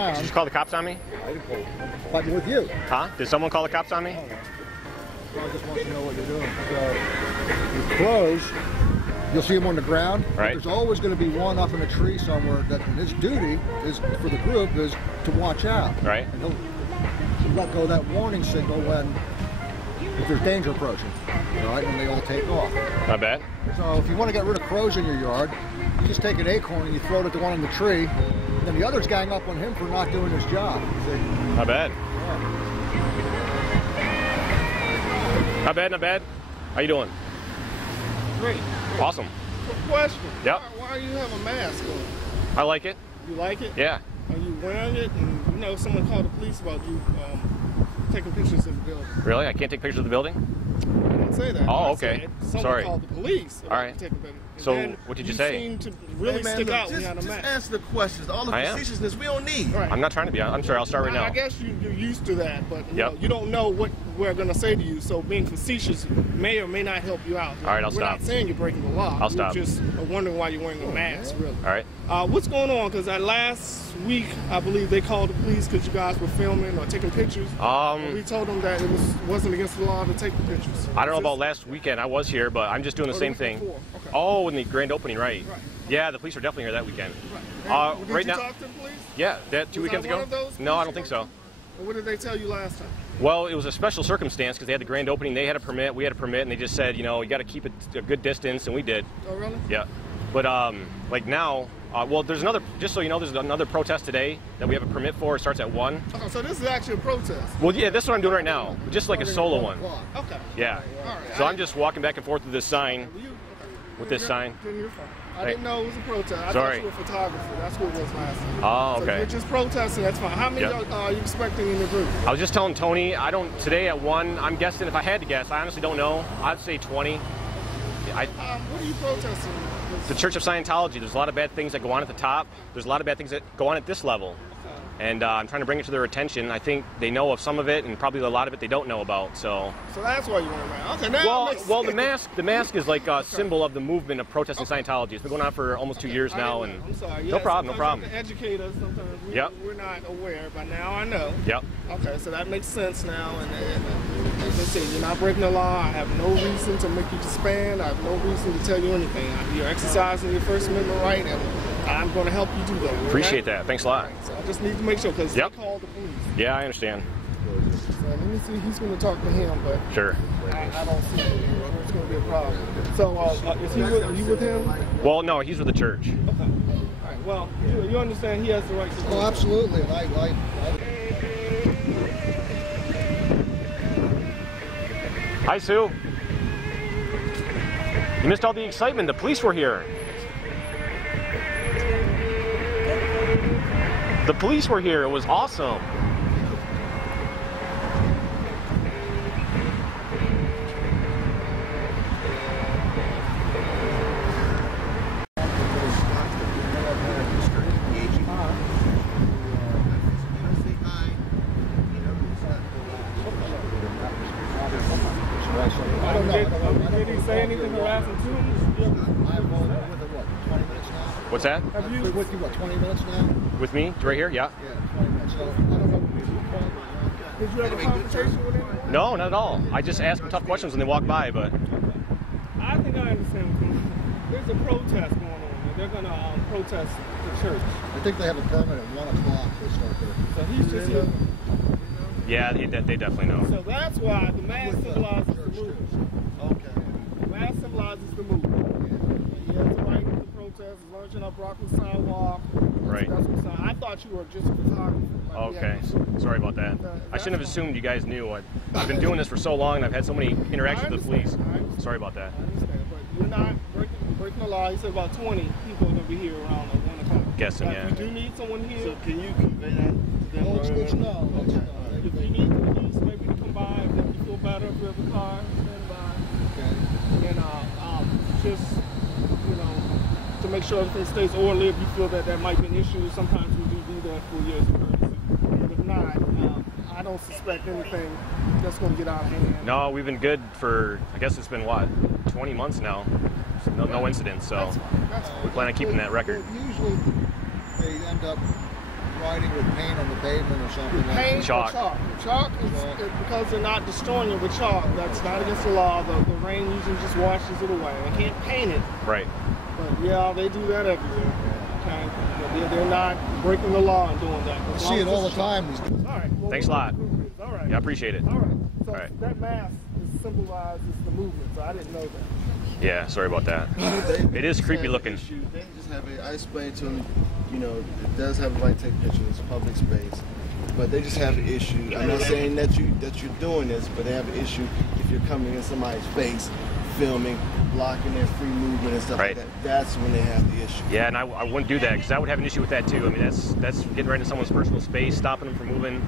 Did you just call the cops on me? I didn't call. Fighting with you. Huh? Did someone call the cops on me? I just want to know what you're doing. So, you close, you'll see him on the ground. Right. There's always going to be one up in a tree somewhere that his duty is for the group is to watch out. Right. And he'll let go of that warning signal if there's danger approaching. All right, and they all take off. Not bad. So if you want to get rid of crows in your yard, you just take an acorn and you throw it at the one in the tree. And then the others gang up on him for not doing his job. See? Not bad. Yeah. Not bad, not bad. How you doing? Great. Awesome. Good question. Yep. Why do you have a mask on? I like it. You like it? Yeah. Are you wearing it? And you know, someone called the police about you taking pictures of the building. Really? I can't take pictures of the building? I didn't say that. Oh, I okay. said someone Sorry. called the police about All right. you taking pictures. So, then what did you say? You seem to really stick out when you had a Just mask. answer the questions. All the I am. facetiousness we don't need. Right. I'm not trying to be. I'm sorry. I'll start right now. I guess you're used to that, but you, Yep. know, you don't know what we're going to say to you, so being facetious may or may not help you out. All right, I'll we're stop. Not saying you're breaking the law. I'll stop. We're just wondering why you're wearing a mask, really. All right. What's going on? Because last week, I believe they called the police because you guys were filming or taking pictures. We told them that it wasn't against the law to take the pictures. I don't know about last weekend. I was here, but I'm just doing the same thing. Before. Okay. Oh, in the grand opening, right? Right. Yeah, the police are definitely here that weekend. Right. Did Right you now. talk to the police? Yeah, that 2 Was weekends I ago. one of those No, I police don't think you so. talked to? Or what did they tell you last time? Well, it was a special circumstance because they had the grand opening. They had a permit. We had a permit, and they just said, you know, you got to keep it a good distance, and we did. Oh, really? Yeah. But like now, well, there's another. Just so you know, there's another protest today that we have a permit for. It starts at 1. Oh, so this is actually a protest. Well, yeah, that's what I'm doing right now. Just like a solo one. Okay. Yeah. All right. So I'm just walking back and forth with this sign. With this sign. Then you're fine. I Hey. didn't know it was a protest. I Sorry. thought you were a photographer. That's what it was last time. Oh, So okay. you're just protesting. That's fine. How many Yep. are you expecting in the group? I was just telling Tony, today at 1, I'm guessing, if I had to guess, I honestly don't know, I'd say 20. What are you protesting? The Church of Scientology, there's a lot of bad things that go on at the top. There's a lot of bad things that go on at this level. And I'm trying to bring it to their attention. I think they know of some of it, and probably a lot of it they don't know about. So that's why you want to wear. Okay, now it makes well, sense. the mask is like a symbol of the movement of protesting Scientology. It's been going on for almost 2 years now, and I'm sorry. no problem, no sometimes problem. You have to educate us. Sometimes Yep. we're not aware, but now I know. Yep. Okay, so that makes sense now. And as I say, you're not breaking the law. I have no reason to make you disband. I have no reason to tell you anything. You're exercising your First Amendment right, and I'm going to help you do that. Okay? Appreciate that. Thanks a lot. So I just need to make sure because Yep. they called the police. Yeah, I understand. So let me see. He's going to talk to him, but Sure. I don't see it's going to be a problem. So is are you with him? Well, no, he's with the church. Okay. All right. Well, you understand he has the right to do Oh, it. absolutely. And I Hi, Sue. You missed all the excitement. The police were here. The police were here. It was awesome. I don't know. Did he say anything harassing to him? I've been with it, what, 20 minutes now? What's that? Have you? Been with you, what, 20 minutes now? With me? Right here? Yeah. Yeah, 20 minutes. So I don't know what you're calling me. Did you have a conversation with him? No, not at all. I just asked them tough questions when they walked by, but I think I understand. There's a protest going on. And they're going to protest the church. I think they have a permit at 1 o'clock. They start there. So he's just here. yeah, they definitely know. So that's why the mask symbolizes the movement. Okay. The mask symbolizes the movement. He has the right to protest, as long as you're not blocking the sidewalk. Right. That's what's on. I thought you were just a photographer. Like, Okay, yeah. sorry about that. I shouldn't have assumed you guys knew. I've been doing this for so long, and I've had so many interactions with the police. Sorry about that. I understand, but you're not breaking the law. You said about 20 people are going to be here around 1 o'clock. Guessing, Like, yeah. We do need someone here. So can you convey that to them? Well, it's good to know. It's good to know. If you need the police maybe to come by, if you feel better, if you have a car, stand by. Okay. And just, you know, to make sure everything stays orderly. If you feel that that might be an issue, sometimes we do there for years of courtesy. But if not, I don't suspect anything that's going to get out of hand. No, we've been good for, I guess it's been, what, 20 months now? No incidents, so That's fine. we plan on keeping that record. Usually they end up writing with paint on the pavement or something. Paint Chalk. or chalk. Chalk is because they're not destroying it with chalk. That's not against the law. The rain usually just washes it away. They can't paint it. Right. But yeah, they do that everywhere. Okay. But they're not breaking the law and doing that. I see it all the time. All right. Well, Thanks a lot. All right. Yeah, I appreciate it. All right. So All right. that mass symbolizes the movement. So I didn't know that. Yeah, sorry about that. It is creepy looking. They just have I explained to them, you know, it does have a right to take pictures. It's public space, but they just have an issue. I'm not saying that you're doing this, but they have an issue if you're coming in somebody's face, filming, blocking their free movement and stuff Right. like that. That's when they have the issue. Yeah, and I wouldn't do that because I would have an issue with that too. I mean, that's getting right into someone's personal space, stopping them from moving.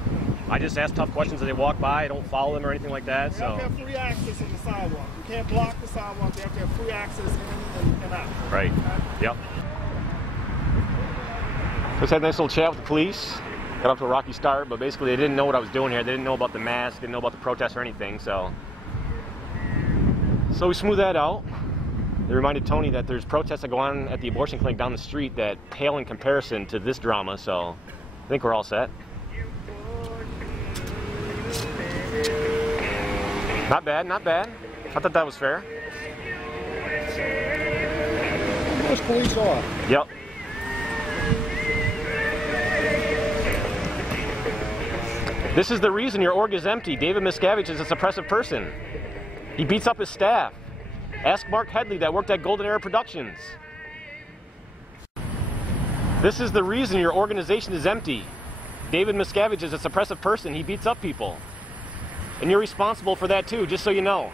I just ask tough questions as they walk by. I don't follow them or anything like that. They have So. to have free access on the sidewalk. You can't block the sidewalk. They have to have free access in and out. Right. Yep. Just had a nice little chat with the police. Got off to a rocky start, but basically they didn't know what I was doing here. They didn't know about the mask, didn't know about the protest or anything. So we smoothed that out. They reminded Tony that there's protests that go on at the abortion clinic down the street that pale in comparison to this drama. So I think we're all set. Not bad, not bad. I thought that was fair. Those police are. Yep. This is the reason your org is empty. David Miscavige is a suppressive person. He beats up his staff. Ask Mark Headley that worked at Golden Era Productions. This is the reason your organization is empty. David Miscavige is a suppressive person. He beats up people. And you're responsible for that too, just so you know.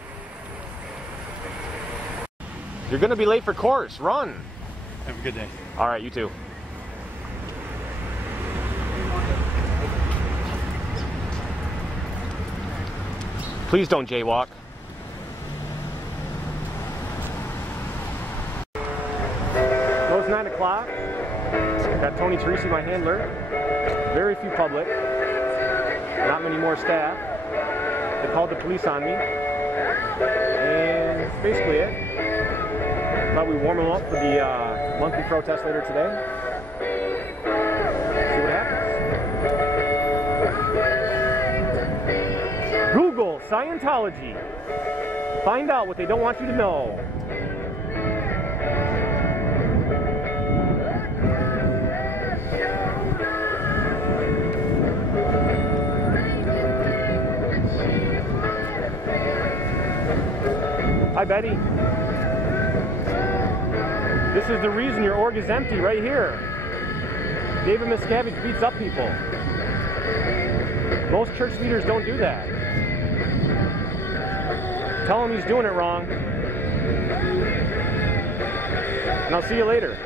You're going to be late for course. Run. Have a good day. All right, you too. Please don't jaywalk. So it's 9 o'clock. Got Tony Teresi, my handler. Very few public. Not many more staff. They called the police on me. And that's basically it. Thought we'd warm them up for the monthly protest later today. See what happens. Google Scientology. Find out what they don't want you to know. Hi, Betty. This is the reason your org is empty, right here. David Miscavige beats up people. Most church leaders don't do that. Tell him he's doing it wrong. And I'll see you later.